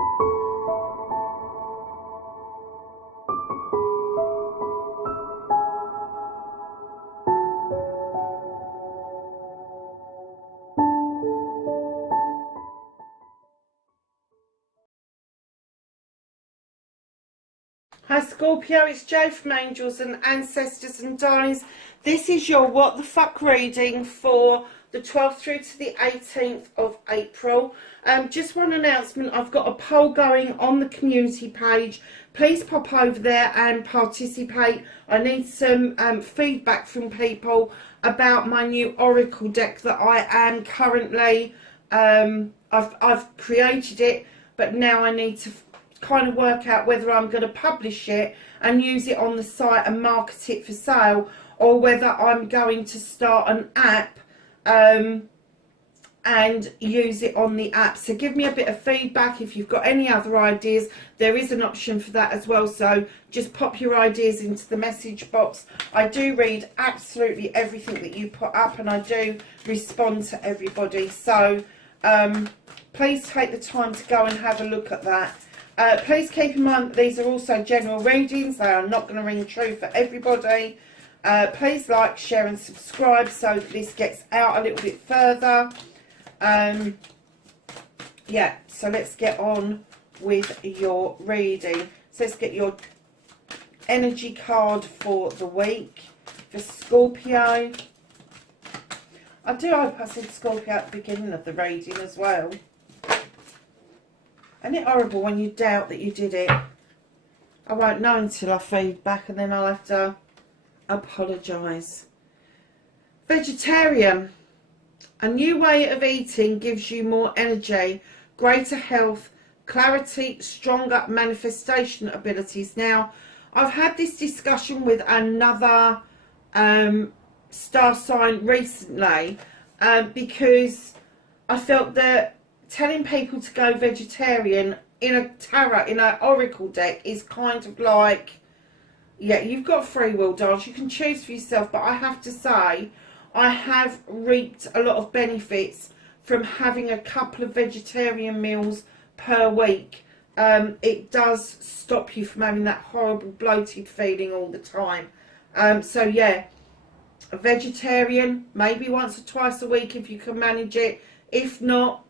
Hi Scorpio, it's Jo from Angels and Ancestors and Darlings. This is your What the Fuck reading for the 12th through to the 18th of April. Just one announcement, I've got a poll going on the community page. Please pop over there and participate. I need some feedback from people about my new Oracle deck that I am currently, I've created it, but now I need to kind of work out whether I'm going to publish it and use it on the site and market it for sale, or whether I'm going to start an app and use it on the app. So give me a bit of feedback if you've got any other ideas. There is an option for that as well, so just pop your ideas into the message box. I do read absolutely everything that you put up and I do respond to everybody, so please take the time to go and have a look at that. Please keep in mind that these are also general readings. They are not going to ring true for everybody. Please like, share and subscribe so that this gets out a little bit further. Yeah, so let's get on with your reading. So let's get your energy card for the week for Scorpio. I do hope I said Scorpio at the beginning of the reading as well. Isn't it horrible when you doubt that you did it? I won't know until I feed back and then I'll have to apologise. Vegetarian. A new way of eating gives you more energy, greater health, clarity, stronger manifestation abilities. Now, I've had this discussion with another star sign recently because I felt that telling people to go vegetarian in a tarot, in an oracle deck, is kind of like, yeah, you've got free will, darling. You can choose for yourself, but I have to say, I have reaped a lot of benefits from having a couple of vegetarian meals per week. It does stop you from having that horrible bloated feeling all the time. So yeah, a vegetarian, maybe once or twice a week if you can manage it. If not,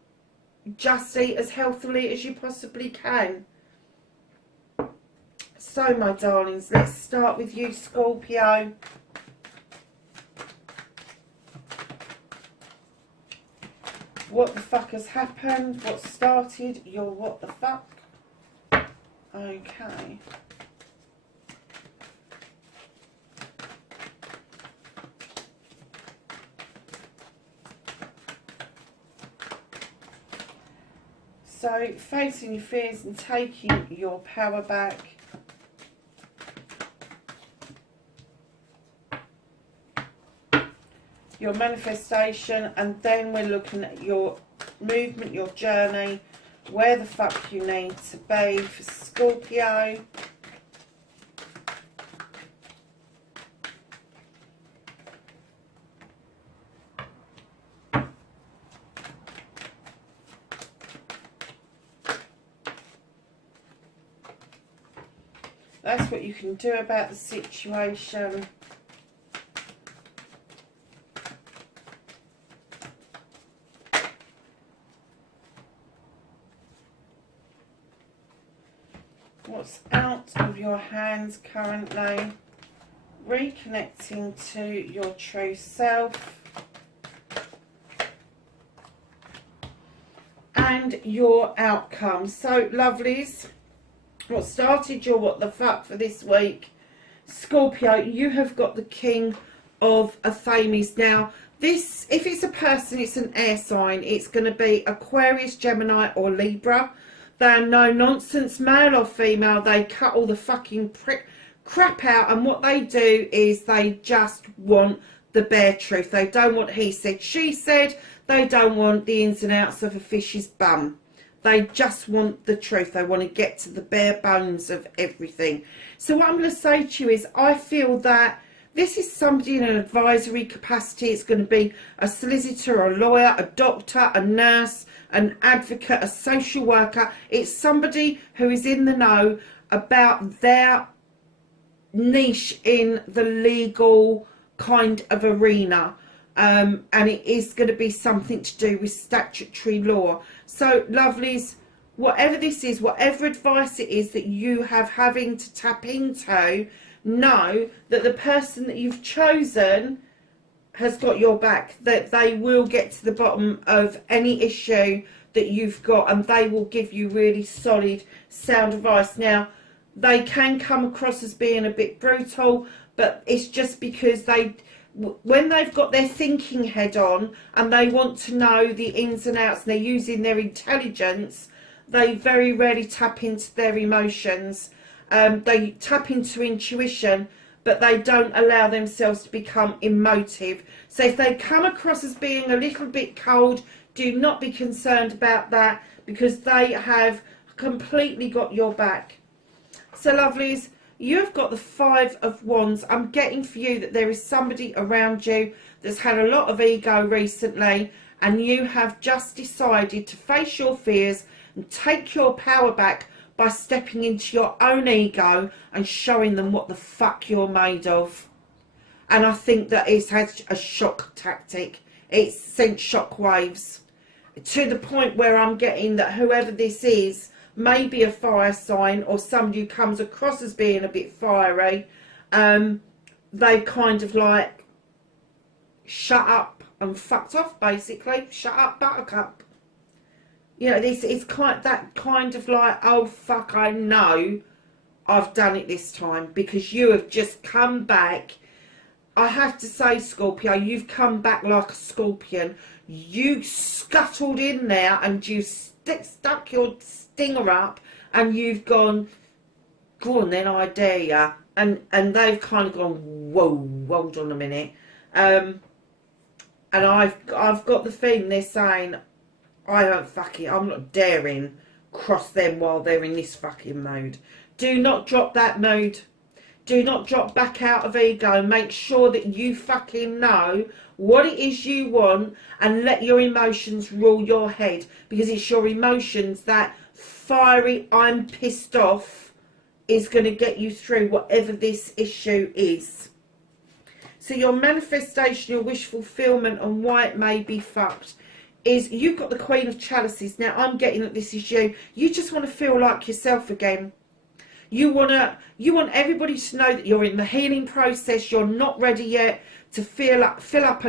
just eat as healthily as you possibly can. So my darlings, let's start with you, Scorpio. What the fuck has happened? What started your what the fuck? Okay. So, facing your fears and taking your power back. Your manifestation, and then we're looking at your movement, your journey, where the fuck you need to be for Scorpio. That's what you can do about the situation. What's out of your hands currently? Reconnecting to your true self. And your outcome. So, lovelies, what started your what the fuck for this week? Scorpio, you have got the King of Athames. Now, this, if it's a person, it's an air sign. It's going to be Aquarius, Gemini or Libra. They're no nonsense, male or female. They cut all the fucking crap out, and what they do is they just want the bare truth. They don't want he said, she said. They don't want the ins and outs of a fish's bum. They just want the truth. They want to get to the bare bones of everything. So what I'm going to say to you is, I feel that This is somebody in an advisory capacity. It's going to be a solicitor, a lawyer, a doctor, a nurse, an advocate, a social worker. It's somebody who is in the know about their niche in the legal kind of arena. And it is going to be something to do with statutory law. So, lovelies, whatever this is, whatever advice it is that you have having to tap into, know that the person that you've chosen has got your back, that they will get to the bottom of any issue that you've got, and they will give you really solid, sound advice. Now, they can come across as being a bit brutal, but it's just because when they've got their thinking head on and they want to know the ins and outs and they're using their intelligence, they very rarely tap into their emotions. They tap into intuition, but they don't allow themselves to become emotive. So if they come across as being a little bit cold, do not be concerned about that, because they have completely got your back. So, lovelies, you've got the Five of Wands. I'm getting for you that there is somebody around you that's had a lot of ego recently, and you have just decided to face your fears and take your power back by stepping into your own ego and showing them what the fuck you're made of. And I think that it's had a shock tactic. It's sent shock waves to the point where I'm getting that whoever this is may be a fire sign, or somebody who comes across as being a bit fiery. They kind of like shut up and fucked off, basically. Shut up, buttercup. You know, this is that kind of like, oh fuck, I know I've done it this time, because you have just come back. I have to say, Scorpio, you've come back like a scorpion. You scuttled in there and you stuck your stinger up, and you've gone, go on then, I dare ya. And they've kind of gone, whoa, hold on a minute. And I've got the feeling they're saying, I don't fucking, I'm not daring cross them while they're in this fucking mode. Do not drop that mode. Do not drop back out of ego. Make sure that you fucking know what it is you want, and let your emotions rule your head, because it's your emotions, that fiery, I'm pissed off, is going to get you through whatever this issue is. So your manifestation, your wish fulfillment, and why it may be fucked, is you've got the Queen of Chalices. Now, I'm getting that this is you. You just want to feel like yourself again. You want everybody to know that you're in the healing process. You're not ready yet to fill up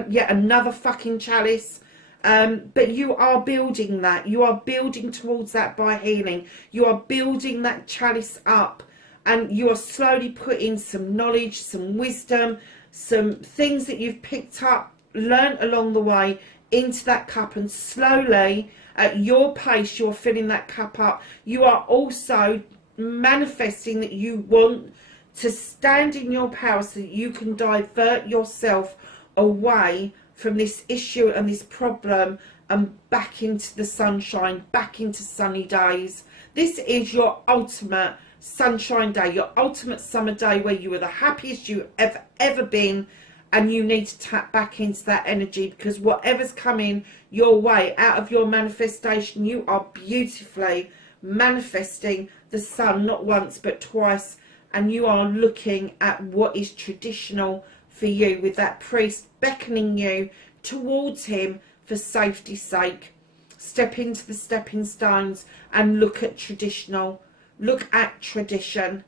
yet another fucking chalice. But you are building that. You are building towards that by healing. You are building that chalice up. And you are slowly putting some knowledge, some wisdom, some things that you've picked up, learnt along the way, into that cup, and slowly at your pace you're filling that cup up. You are also manifesting that you want to stand in your power so that you can divert yourself away from this issue and this problem and back into the sunshine, back into sunny days. This is your ultimate sunshine day, your ultimate summer day, where you are the happiest you have ever been. And you need to tap back into that energy, because whatever's coming your way out of your manifestation, you are beautifully manifesting the sun, not once but twice. And you are looking at what is traditional for you, with that priest beckoning you towards him for safety's sake. Step into the stepping stones and look at traditional. Look at tradition.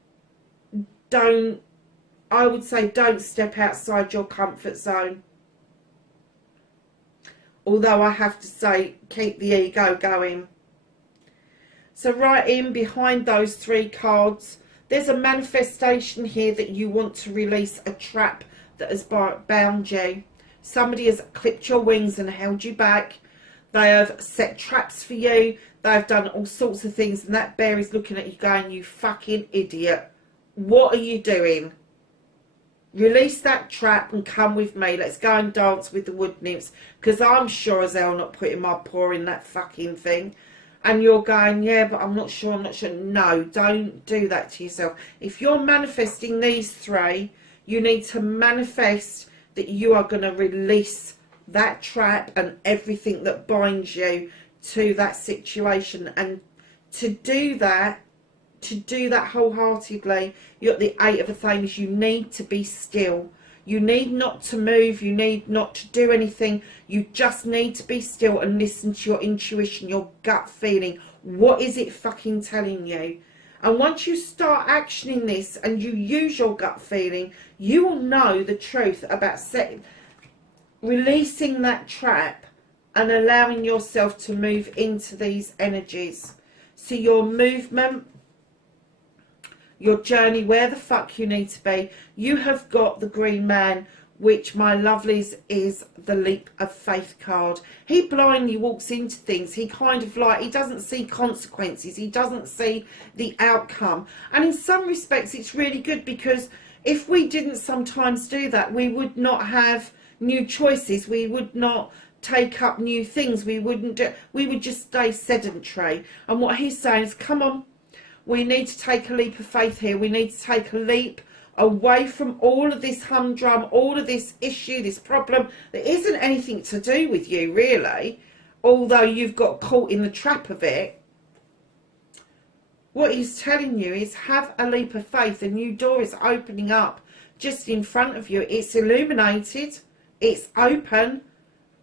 I would say don't step outside your comfort zone. Although I have to say, keep the ego going. So right in behind those three cards, there's a manifestation here that you want to release a trap that has bound you. Somebody has clipped your wings and held you back. They have set traps for you. They've done all sorts of things, and that bear is looking at you going, you fucking idiot. What are you doing? Release that trap and come with me. Let's go and dance with the wood nymphs, because I'm sure as hell not putting my paw in that fucking thing. And you're going, yeah, but I'm not sure. No, don't do that to yourself. If you're manifesting these three, You need to manifest that you are going to release that trap and everything that binds you to that situation. And to do that wholeheartedly, you're at the 8 of Athena. You need to be still. You need not to move. You need not to do anything. You just need to be still and listen to your intuition, your gut feeling. What is it fucking telling you? And once you start actioning this and you use your gut feeling, you will know the truth about releasing that trap and allowing yourself to move into these energies. So your movement, your journey, where the fuck you need to be. You have got the Green Man, which, my lovelies, is the Leap of Faith card. He blindly walks into things. He kind of like, he doesn't see consequences. He doesn't see the outcome. And in some respects, it's really good, because if we didn't sometimes do that, we would not have new choices. We would not take up new things. We would just stay sedentary. And what he's saying is, come on, we need to take a leap of faith here. We need to take a leap away from all of this humdrum, all of this issue, this problem that isn't anything to do with you, really, although you've got caught in the trap of it. What he's telling you is, have a leap of faith. A new door is opening up just in front of you. It's illuminated, it's open,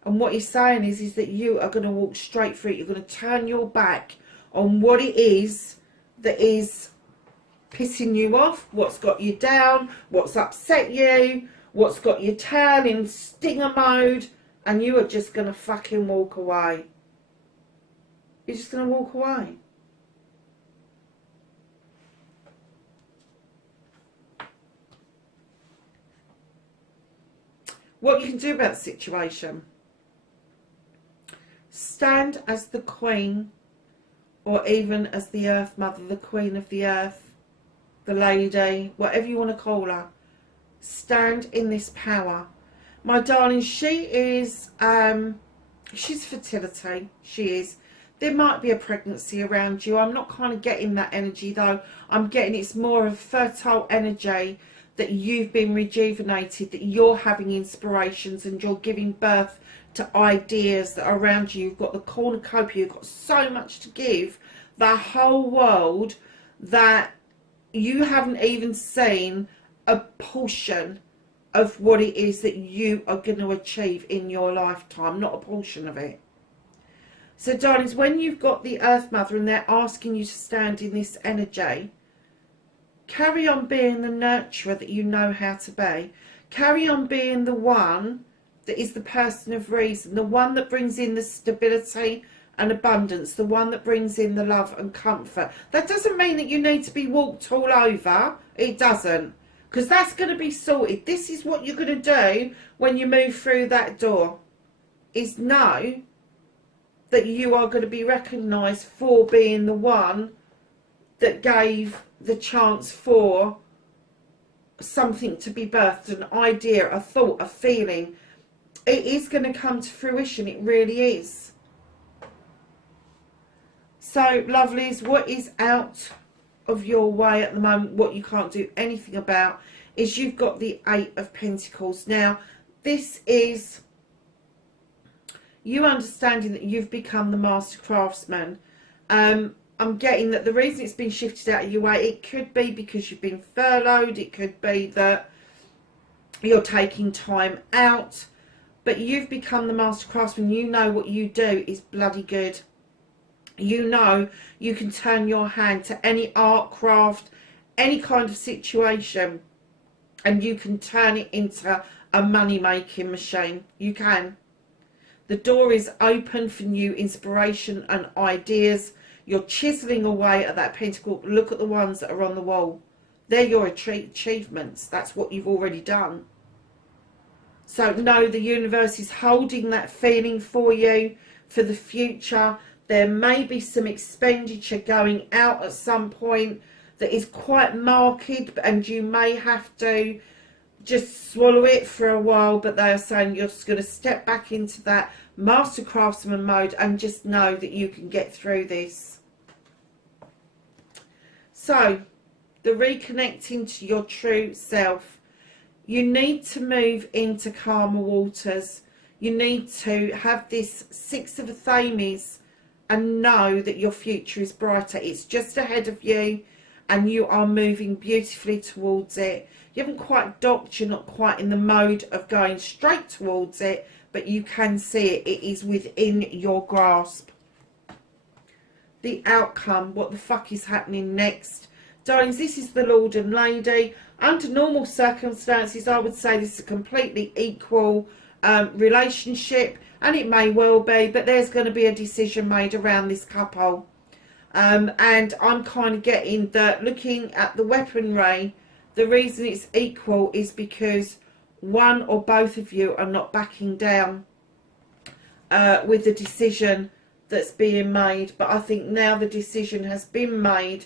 and what he's saying is that you are going to walk straight through it. You're going to turn your back on what it is that is pissing you off, what's got you down, what's upset you, what's got your tail in stinger mode, and you are just going to fucking walk away. You're just going to walk away. What you can do about the situation: stand as the Queen, or even as the Earth Mother, the Queen of the Earth, the Lady, whatever you want to call her. Stand in this power. My darling, she is, she's fertility. She is. There might be a pregnancy around you. I'm not kind of getting that energy, though. I'm getting it's more of fertile energy, that you've been rejuvenated, that you're having inspirations and you're giving birth to ideas that are around you. You've got the cornucopia, you've got so much to give the whole world that you haven't even seen a portion of what it is that you are going to achieve in your lifetime, not a portion of it. So darlings, when you've got the Earth Mother and they're asking you to stand in this energy, carry on being the nurturer that you know how to be. Carry on being the one that is the person of reason, the one that brings in the stability and abundance, the one that brings in the love and comfort. That doesn't mean that you need to be walked all over. It doesn't, because that's going to be sorted. This is what you're going to do when you move through that door, is know that you are going to be recognised for being the one that gave the chance for something to be birthed, an idea, a thought, a feeling. It is going to come to fruition. It really is. So, lovelies, what is out of your way at the moment, what you can't do anything about, is you've got the 8 of Pentacles. Now, this is you understanding that you've become the master craftsman. I'm getting that the reason it's been shifted out of your way, it could be because you've been furloughed. It could be that you're taking time out. But you've become the master craftsman. You know what you do is bloody good. You know you can turn your hand to any art, craft, any kind of situation, and you can turn it into a money-making machine. You can. The door is open for new inspiration and ideas. You're chiseling away at that pentacle. Look at the ones that are on the wall. They're your achievements. That's what you've already done. So know the universe is holding that feeling for you for the future. There may be some expenditure going out at some point that is quite marked, and you may have to just swallow it for a while, but they are saying you're just going to step back into that master craftsman mode and just know that you can get through this. So, the reconnecting to your true self. You need to move into calmer waters. You need to have this Six of Athames and know that your future is brighter. It's just ahead of you and you are moving beautifully towards it. You haven't quite docked, you're not quite in the mode of going straight towards it, but you can see it. It is within your grasp. The outcome, what the fuck is happening next? Darlings, this is the Lord and Lady. Under normal circumstances, I would say this is a completely equal relationship, and it may well be, but there's going to be a decision made around this couple. And I'm kind of getting that, looking at the weaponry, the reason it's equal is because one or both of you are not backing down with the decision that's being made. But I think now the decision has been made,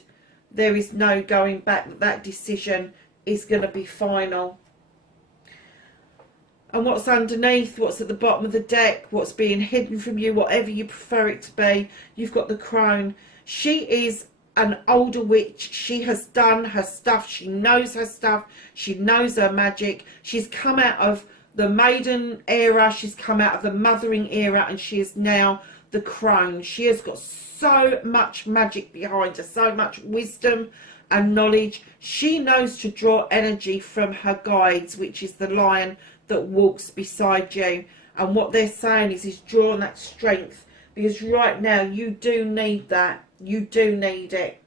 there is no going back. That decision is going to be final. And what's underneath, what's at the bottom of the deck, what's being hidden from you, whatever you prefer it to be, you've got the Crone. She is an older witch. She has done her stuff. She knows her stuff. She knows her magic. She's come out of the maiden era. She's come out of the mothering era, and she is now the Crone. She has got so much magic behind her, so much wisdom and knowledge. She knows to draw energy from her guides, which is the lion that walks beside you. And what they're saying is draw on that strength, because right now you do need that. You do need it.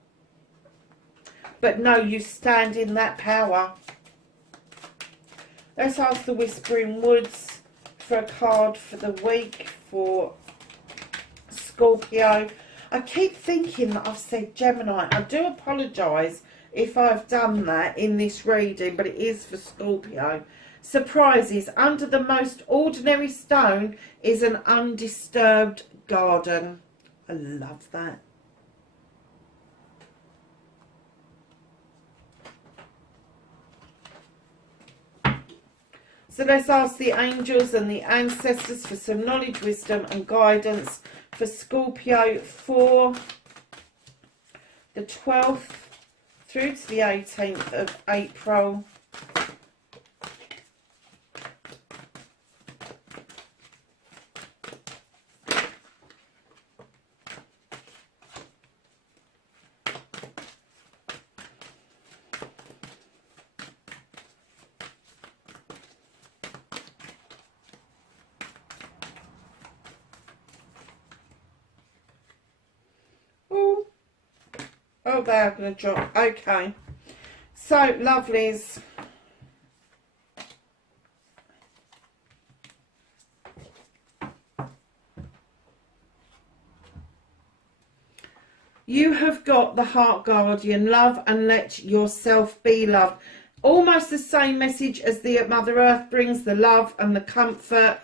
But no, you stand in that power. Let's ask the Whispering Woods for a card for the week for Scorpio. I keep thinking that I've said Gemini. I do apologise if I've done that in this reading, but it is for Scorpio. Surprises. Under the most ordinary stone is an undisturbed garden. I love that. So let's ask the angels and the ancestors for some knowledge, wisdom and guidance for Scorpio for the 12th through to the 18th of April. Oh, they are going to drop. Okay. So, lovelies. You have got the Heart Guardian. Love and let yourself be loved. Almost the same message as the Mother Earth brings, the love and the comfort.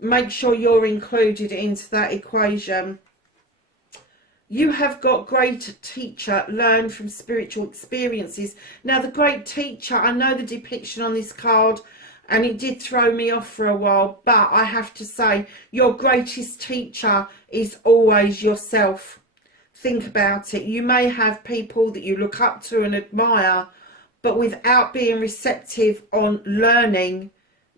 Make sure you're included into that equation. You have got great teacher, learn from spiritual experiences. Now, the great teacher, I know the depiction on this card, and it did throw me off for a while, but I have to say, your greatest teacher is always yourself. Think about it. You may have people that you look up to and admire, but without being receptive on learning,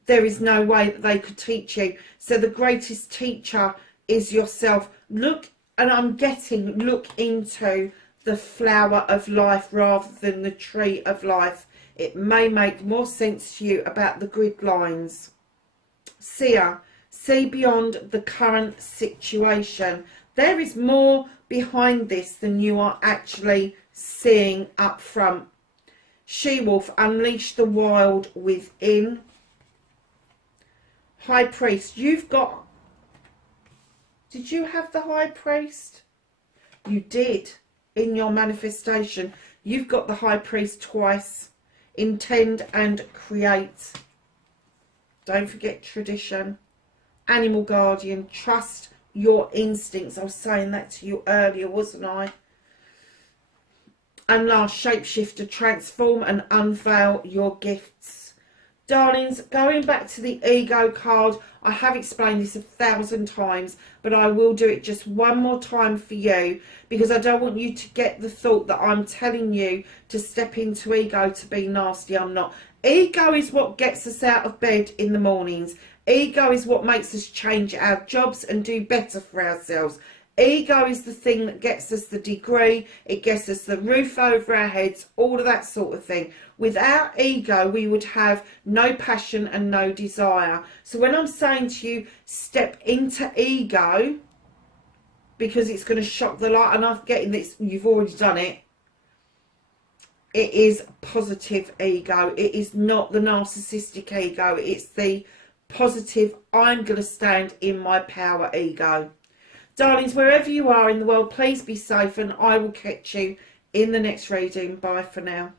there is no way that they could teach you. So the greatest teacher is yourself. Look, and I'm getting, look into the flower of life rather than the tree of life. It may make more sense to you about the grid lines. Seer, see beyond the current situation. There is more behind this than you are actually seeing up front. She-wolf, unleash the wild within. High priest, you've got... Did you have the High Priest? You did. In your manifestation, you've got the High Priest twice. Intend and create. Don't forget tradition. Animal guardian, trust your instincts. I was saying that to you earlier, wasn't I? And last, shapeshifter, transform and unveil your gifts. Darlings, going back to the ego card, I have explained this 1,000 times, but I will do it just one more time for you, because I don't want you to get the thought that I'm telling you to step into ego to be nasty. I'm not. Ego is what gets us out of bed in the mornings. Ego is what makes us change our jobs and do better for ourselves. Ego is the thing that gets us the degree, it gets us the roof over our heads, all of that sort of thing. Without ego, we would have no passion and no desire. So when I'm saying to you, step into ego, because it's going to shock the light, and I'm getting this, you've already done it. It is positive ego. It is not the narcissistic ego. It's the positive, I'm going to stand in my power ego. Darlings, wherever you are in the world, please be safe, and I will catch you in the next reading. Bye for now.